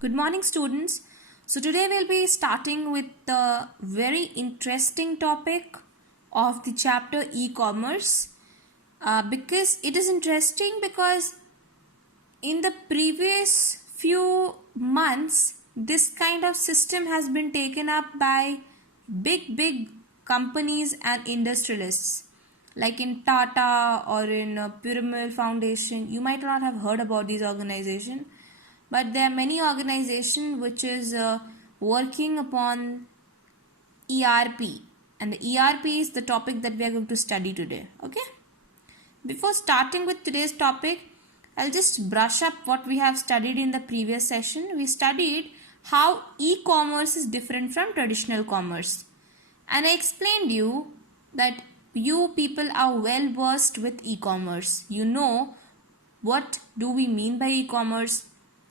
Good morning, students. So, today we'll be starting with the very interesting topic of the chapter e-commerce because it is interesting because in the previous few months, this kind of system has been taken up by big companies and industrialists like in Tata or in Pyramid Foundation. You might not have heard about these organizations, but there are many organizations which is working upon ERP, and the ERP is the topic that we are going to study today. Okay, before starting with today's topic, I'll just brush up what we have studied in the previous session. We studied how e-commerce is different from traditional commerce, and I explained you that you people are well versed with e-commerce. You know what do we mean by e-commerce.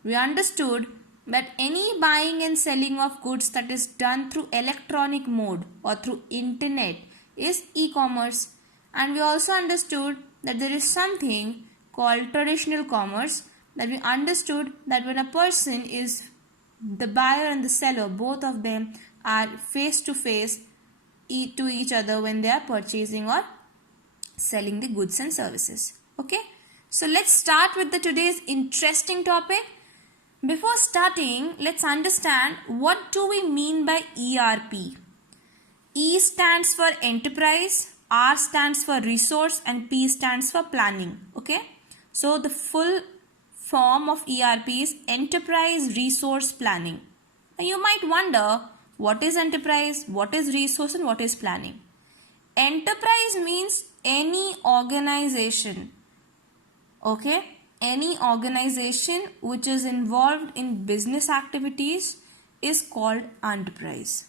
We understood that any buying and selling of goods that is done through electronic mode or through internet is e-commerce, and we also understood that there is something called traditional commerce, that we understood that when a person is the buyer and the seller, both of them are face to face to each other when they are purchasing or selling the goods and services. Okay, so let's start with the today's interesting topic. Before starting, let's understand what do we mean by ERP. E stands for enterprise, R stands for resource, and P stands for planning. Okay, so the full form of ERP is enterprise resource planning. Now you might wonder, what is enterprise, what is resource, and what is planning? Enterprise means any organization. Okay, any organization which is involved in business activities is called enterprise.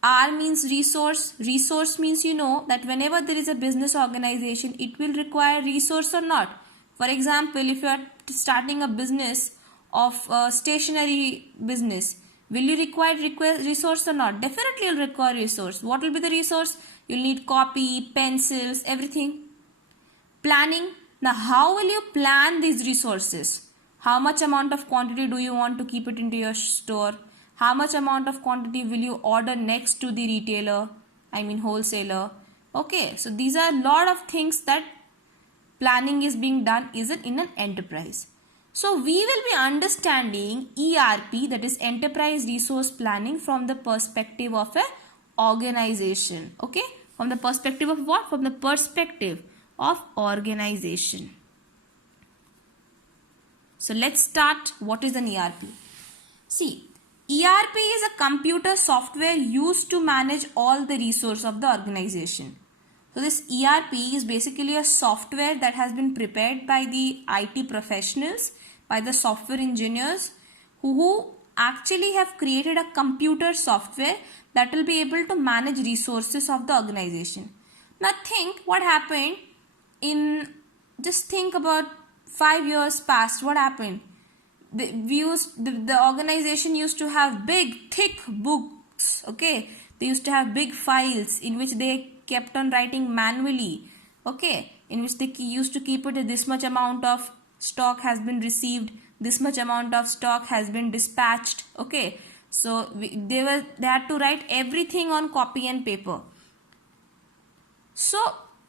R means resource. Resource means you know that whenever there is a business organization, it will require resource or not. For example, if you are starting a business of a stationery business, will you require resource or not? Definitely you'll require resource. What will be the resource? You'll need copy, pencils, everything. Planning. Now, how will you plan these resources? How much amount of quantity do you want to keep it into your store? How much amount of quantity will you order next to the retailer? I mean wholesaler. Okay, so these are a lot of things that planning is being done in an enterprise. So we will be understanding ERP, that is enterprise resource planning, from the perspective of a organization. Okay, from the perspective of what? From the perspective of organization. So let's start. What is an ERP? See, ERP is a computer software used to manage all the resources of the organization. So this ERP is basically a software that has been prepared by the IT professionals, by the software engineers who actually have created a computer software that will be able to manage resources of the organization. Now think what happened just think about 5 years past. What happened? The organization used to have big thick books. Okay, they used to have big files in which they kept on writing manually. Okay, in which they used to keep it, this much amount of stock has been received, this much amount of stock has been dispatched. Okay, so they had to write everything on copy and paper. So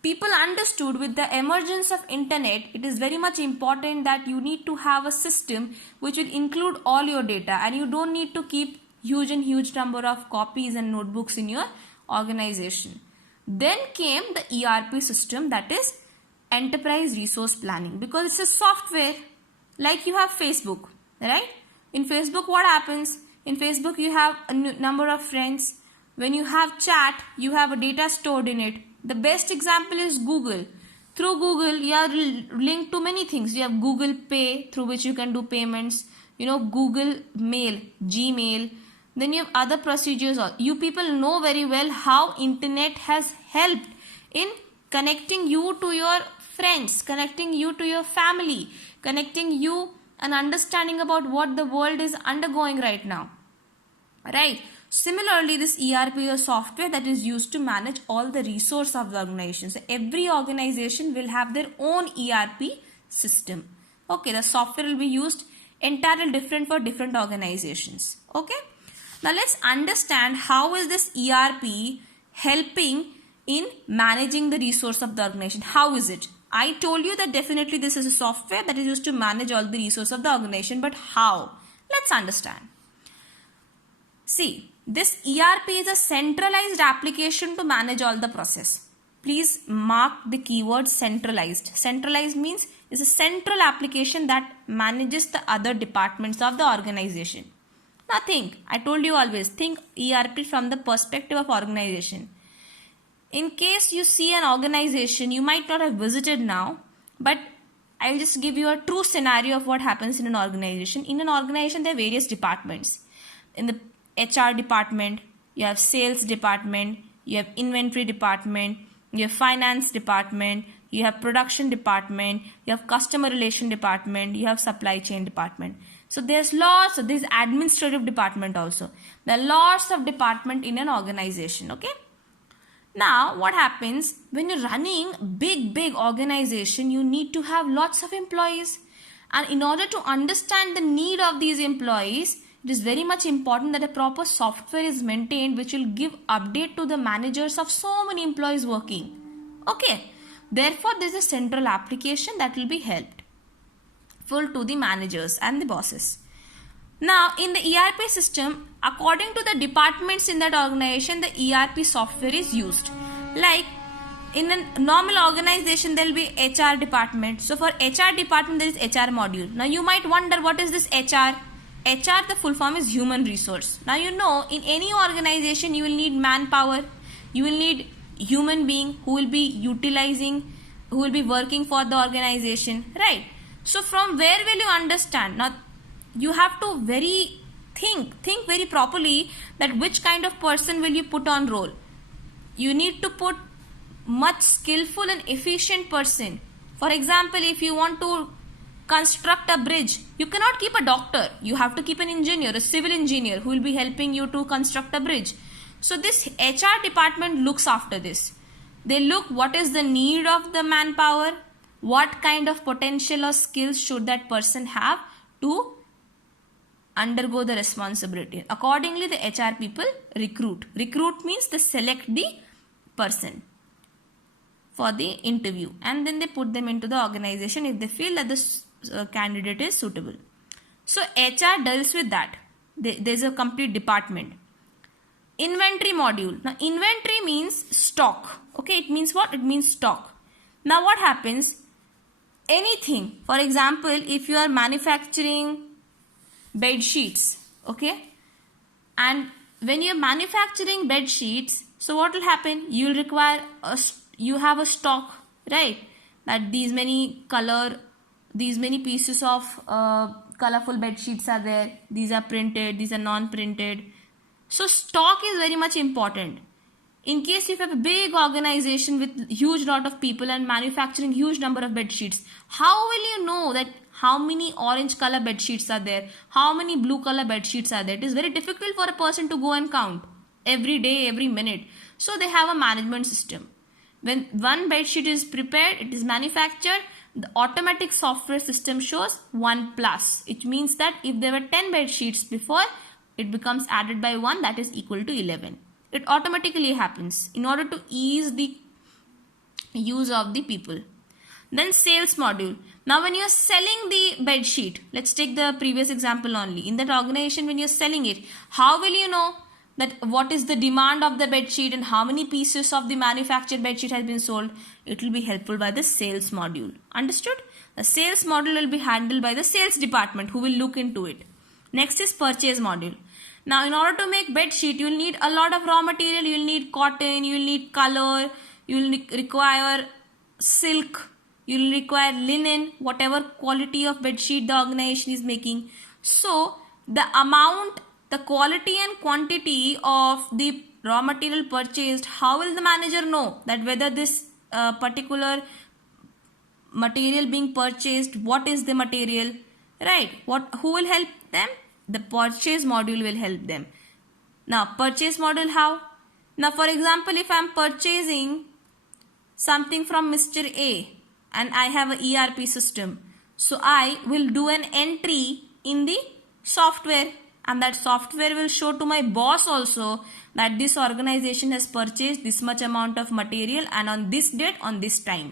people understood with the emergence of internet, it is very much important that you need to have a system which will include all your data, and you don't need to keep huge number of copies and notebooks in your organization. Then came the ERP system, that is enterprise resource planning, because it's a software. Like you have Facebook, right? In Facebook, what happens? In Facebook, you have a number of friends. When you have chat, you have a data stored in it. The best example is Google. Through Google, you are linked to many things. You have Google Pay, through which you can do payments. You know, Google Mail, Gmail. Then you have other procedures. You people know very well how internet has helped in connecting you to your friends, connecting you to your family, connecting you and understanding about what the world is undergoing right now. Right? Similarly, this ERP is a software that is used to manage all the resources of the organization. So every organization will have their own ERP system. Okay, the software will be used entirely different for different organizations. Okay. Now let's understand how is this ERP helping in managing the resource of the organization. How is it? I told you that definitely this is a software that is used to manage all the resource of the organization, but how? Let's understand. See, this ERP is a centralized application to manage all the process. Please mark the keyword centralized. Centralized means it's a central application that manages the other departments of the organization. Now think, I told you always, think ERP from the perspective of organization. In case you see an organization, you might not have visited now, but I'll just give you a true scenario of what happens in an organization. In an organization, there are various departments. In the HR department, you have sales department, you have inventory department, you have finance department, you have production department, you have customer relation department, you have supply chain department. So there's lots of this administrative department also. There are lots of department in an organization. Okay. Now what happens when you're running big organization, you need to have lots of employees, and in order to understand the need of these employees, it is very much important that a proper software is maintained which will give update to the managers of so many employees working. Okay. Therefore, there is a central application that will be helpful to the managers and the bosses. Now, in the ERP system, according to the departments in that organization, the ERP software is used. Like in a normal organization, there will be HR department. So, for HR department, there is HR module. Now, you might wonder what is this HR? HR, the full form is human resource. Now, you know, in any organization, you will need manpower. You will need human being who will be utilizing, who will be working for the organization, right? So from where will you understand? Now you have to think very properly that which kind of person will you put on role. You need to put much skillful and efficient person. For example, if you want to construct a bridge, you cannot keep a doctor. You have to keep an engineer, a civil engineer who will be helping you to construct a bridge. So this HR department looks after this. They look what is the need of the manpower, what kind of potential or skills should that person have to undergo the responsibility. Accordingly, the HR people recruit. Recruit means they select the person for the interview and then they put them into the organization if they feel that the candidate is suitable. So HR deals with that. There's a complete department. Inventory module. Now inventory means stock. Okay, it means what? It means stock. Now what happens? Anything. For example, if you are manufacturing bed sheets, okay, and when you are manufacturing bed sheets, so what will happen? You will require you have a stock, right? That these many pieces of colorful bed sheets are there. These are printed. These are non-printed. So stock is very much important. In case you have a big organization with huge lot of people and manufacturing huge number of bed sheets, how will you know that how many orange color bed sheets are there, how many blue color bed sheets are there? It is very difficult for a person to go and count every day, every minute. So they have a management system. When one bed sheet is prepared, it is manufactured, the automatic software system shows 1+. It means that if there were 10 bed sheets before, it becomes added by 1, that is equal to 11. It automatically happens in order to ease the use of the people. Then sales module. Now when you are selling the bed sheet, let's take the previous example only. In that organization, when you are selling it, how will you know that what is the demand of the bed sheet and how many pieces of the manufactured bed sheet has been sold? It will be helpful by the sales module. Understood? The sales module will be handled by the sales department who will look into it. Next is purchase module. Now, in order to make bed sheet, you will need a lot of raw material. You will need cotton, you will need color, you will require silk, you will require linen, whatever quality of bed sheet the organization is making. So, the amount, the quality and quantity of the raw material purchased, how will the manager know that whether this particular material being purchased, what is the material, right? Who will help them? The purchase module will help them. Now, purchase module how? Now, for example, if I am purchasing something from Mr. A and I have an ERP system, so I will do an entry in the software, and that software will show to my boss also that this organization has purchased this much amount of material and on this date, on this time.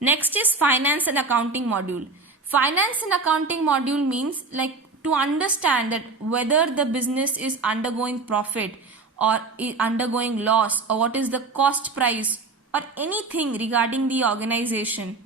Next is finance and accounting module. Finance and accounting module means like to understand that whether the business is undergoing profit or undergoing loss, or what is the cost price or anything regarding the organization,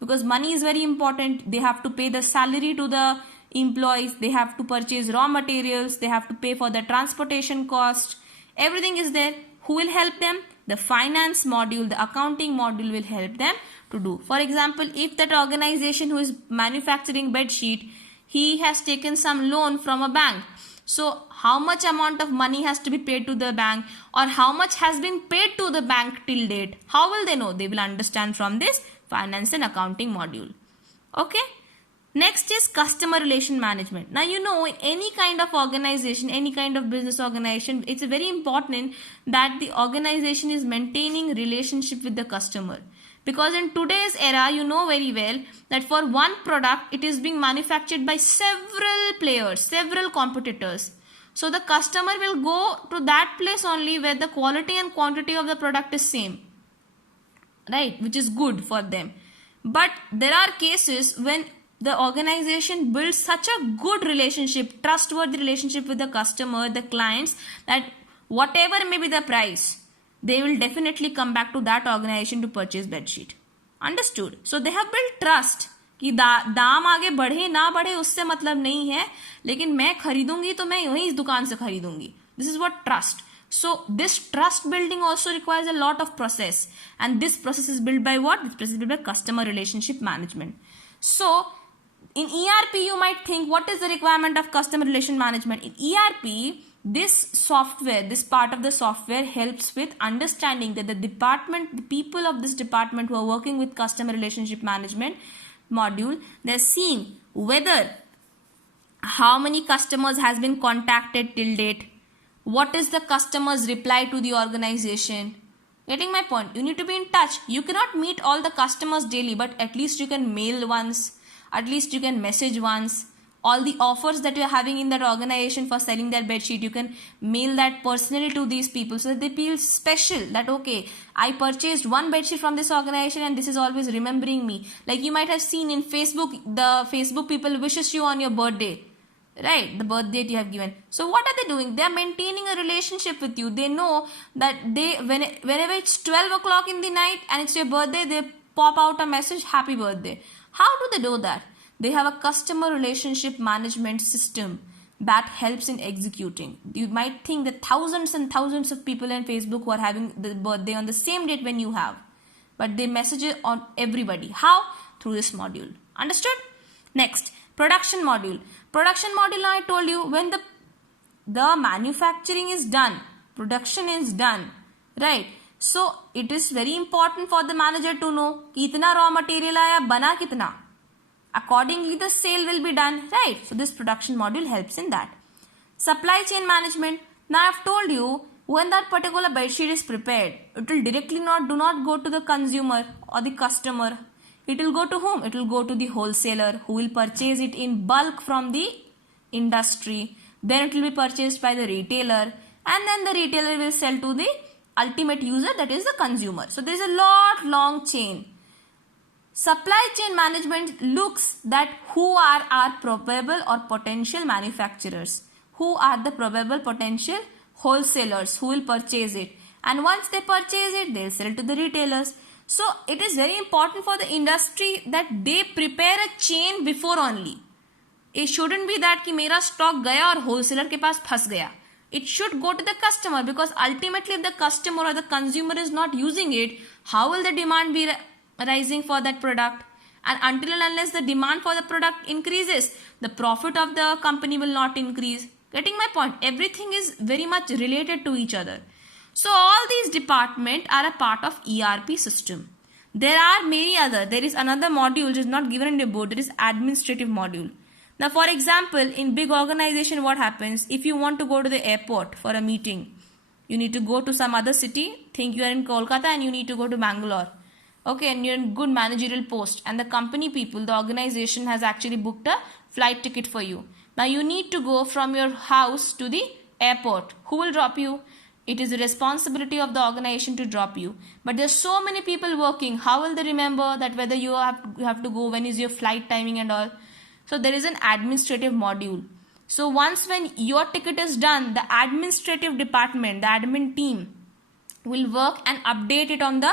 because money is very important. They have to pay the salary to the employees, they have to purchase raw materials, they have to pay for the transportation cost, everything is there. Who will help them? The finance module, the accounting module will help them to do. For example, if that organization who is manufacturing bed sheet, he has taken some loan from a bank, so how much amount of money has to be paid to the bank, or how much has been paid to the bank till date, how will they know? They will understand from this finance and accounting module. Okay. Next is customer relation management. Now you know, in any kind of organization, any kind of business organization, it's very important that the organization is maintaining relationship with the customer. Because in today's era, you know very well that for one product, it is being manufactured by several players, several competitors. So the customer will go to that place only where the quality and quantity of the product is same, right? Which is good for them. But there are cases when the organization builds such a good relationship, trustworthy relationship with the customer, the clients, that whatever may be the price, they will definitely come back to that organization to purchase bedsheet. Understood? So they have built trust कि दाम आगे बढ़े ना बढ़े उससे मतलब नहीं है, लेकिन मैं खरीदूंगी तो मैं वहीं इस दुकान से खरीदूंगी. This is what trust. So this trust building also requires a lot of process, and this process is built by what? This process is built by customer relationship management. So in ERP, you might think, what is the requirement of customer relation management? In ERP, this software, this part of the software helps with understanding that the department, the people of this department who are working with customer relationship management module, they're seeing whether how many customers has been contacted till date, what is the customer's reply to the organization. Getting my point? You need to be in touch. You cannot meet all the customers daily, but at least you can mail once, at least you can message once. All the offers that you're having in that organization for selling their bedsheet, you can mail that personally to these people so that they feel special, that okay, I purchased one bedsheet from this organization and this is always remembering me. Like you might have seen in Facebook, the Facebook people wishes you on your birthday, right? The birth date you have given. So what are they doing? They are maintaining a relationship with you. They know that whenever it's 12 o'clock in the night and it's your birthday, they pop out a message, happy birthday. How do they do that? They have a customer relationship management system that helps in executing. You might think that thousands and thousands of people in Facebook who are having the birthday on the same date when you have, but they message it on everybody. How? Through this module. Understood? Next, production module. Production module, I told you, when the manufacturing is done, production is done, right? So it is very important for the manager to know कितना raw material आया, बना कितना. Accordingly, the sale will be done, right? So this production module helps in that. Supply chain management. Now I've told you, when that particular bedsheet is prepared, it will directly do not go to the consumer or the customer. It will go to whom? It will go to the wholesaler who will purchase it in bulk from the industry. Then it will be purchased by the retailer, and then the retailer will sell to the ultimate user, that is the consumer. So there is a long chain. Supply chain management looks that who are our probable or potential manufacturers, who are the probable potential wholesalers who will purchase it, and once they purchase it, they'll sell to the retailers. So it is very important for the industry that they prepare a chain before only. It shouldn't be that कि मेरा stock गया और wholesaler के पास फंस गया. It should go to the customer, because ultimately if the customer or the consumer is not using it, how will the demand be rising for that product? And until and unless the demand for the product increases, the profit of the company will not increase. Getting my point? Everything is very much related to each other. So all these departments are a part of ERP system. There are many other. There is another module which is not given in the board. There is administrative module. Now for example, in big organization, what happens? If you want to go to the airport for a meeting, you need to go to some other city. Think you are in Kolkata and you need to go to Bangalore. Okay, and you're in good managerial post, and the company people, the organization has actually booked a flight ticket for you. Now you need to go from your house to the airport. Who will drop you? It is the responsibility of the organization to drop you. But there's so many people working. How will they remember that whether you have to go, when is your flight timing and all? So there is an administrative module. So once when your ticket is done, the administrative department, the admin team will work and update it on the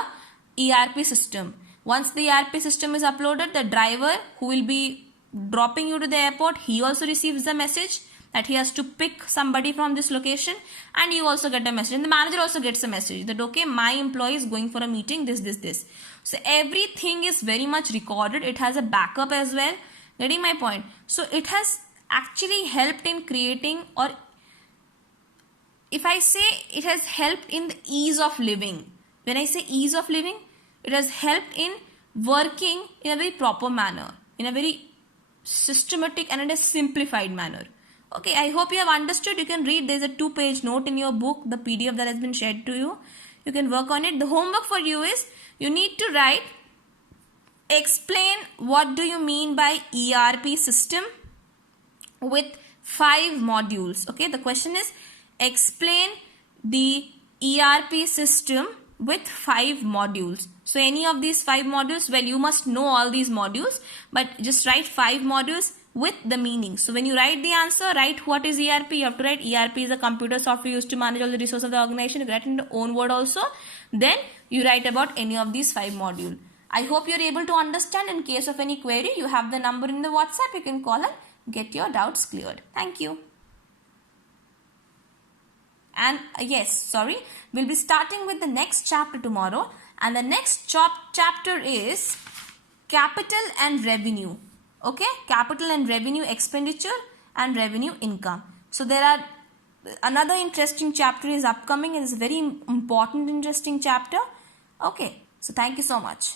ERP system. Once the ERP system is uploaded, the driver who will be dropping you to the airport, he also receives the message that he has to pick somebody from this location, and you also get a message, and the manager also gets a message that okay, my employee is going for a meeting, this. So everything is very much recorded. It has a backup as well. Getting my point? So it has actually helped in creating, or if I say it has helped in the ease of living. When I say ease of living, it has helped in working in a very proper manner, in a very systematic and in a simplified manner. Okay, I hope you have understood. You can read. There's a 2-page note in your book, the PDF that has been shared to you. You can work on it. The homework for you is you need to write, explain what do you mean by ERP system with 5 modules. Okay, the question is explain the ERP system with 5 modules. So any of these 5 modules, well, you must know all these modules, but just write 5 modules with the meaning. So when you write the answer, write what is ERP. You have to write ERP is a computer software used to manage all the resources of the organization. You write in your own word also. Then you write about any of these 5 modules. I hope you are able to understand. In case of any query, you have the number in the WhatsApp. You can call and get your doubts cleared. Thank you. And we'll be starting with the next chapter tomorrow. And the next chapter is capital and revenue. Okay, capital and revenue expenditure and revenue income. So there are another interesting chapter is upcoming. It is a very important interesting chapter. Okay, so thank you so much.